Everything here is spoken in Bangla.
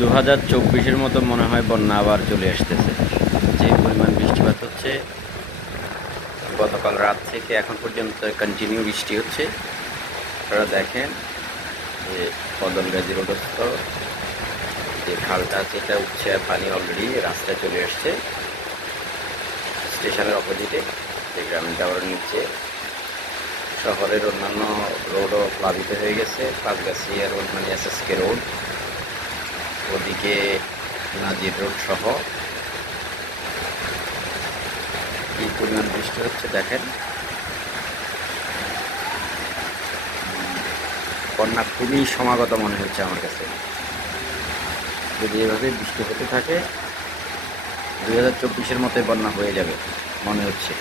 2024-এর মতো মনে হয় বন্যা আবার চলে আসতেছে। যে পরিমাণ বৃষ্টিপাত হচ্ছে, গতকাল রাত থেকে এখন পর্যন্ত কন্টিনিউ বৃষ্টি হচ্ছে। আপনারা দেখেন যে বদলগাজী রোডস্থ যে খালটা আছে, এটা উঠছে, পানি অলরেডি রাস্তায় চলে আসছে। স্টেশনের অপোজিটে যে গ্রামীণ টাওয়ারের নিচে শহরের অন্যান্য রোডও প্লাবিত হয়ে গেছে। পাঁচগাছিয়া রোড মানে SSK রোড, ওদিকে নাজির রোড সহ কি পরিমাণ বৃষ্টি হচ্ছে দেখেন। বন্যা খুবই সমাগত মনে হচ্ছে আমার কাছে। যদি এভাবে বৃষ্টি হতে থাকে 2024-এর মতোই বন্যা হয়ে যাবে মনে হচ্ছে।